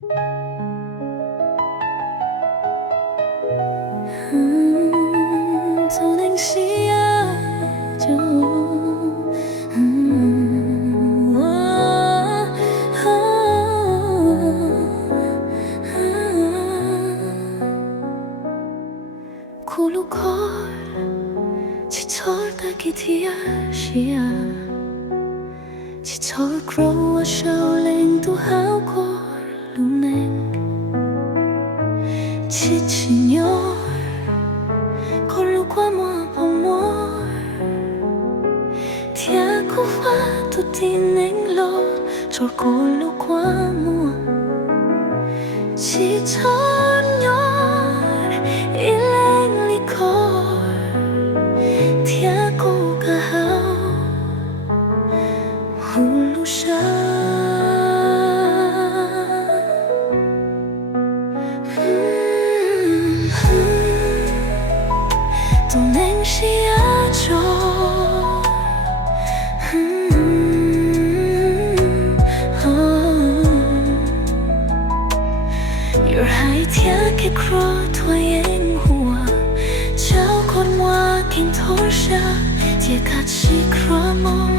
Dù anh chỉ cho 콜로콜 지쳐다기 디아시아 지쳐 grow show lên tu hao cor luôn nên 지친 열 걸로 qua mùa thia cô pha tu tin anh lo cho cô lúc qua mùa chỉ cho nhor il anh li cor thia cô cả hao hulu sha Your hai thia ke kro thôi anh hùa cháu con hoa kinh thor sha dia cả chỉ kro mong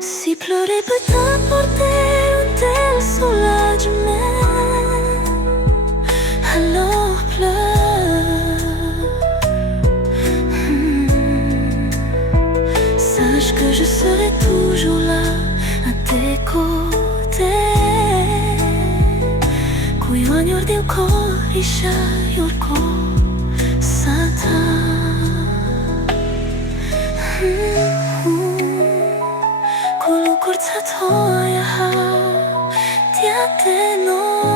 si pleurer peut t'apporter un tel soulagement alors pleure sache que je serai toujours là à tes côtés kui on your dio ko isha your ko sata kulu kurta toya ha dia te no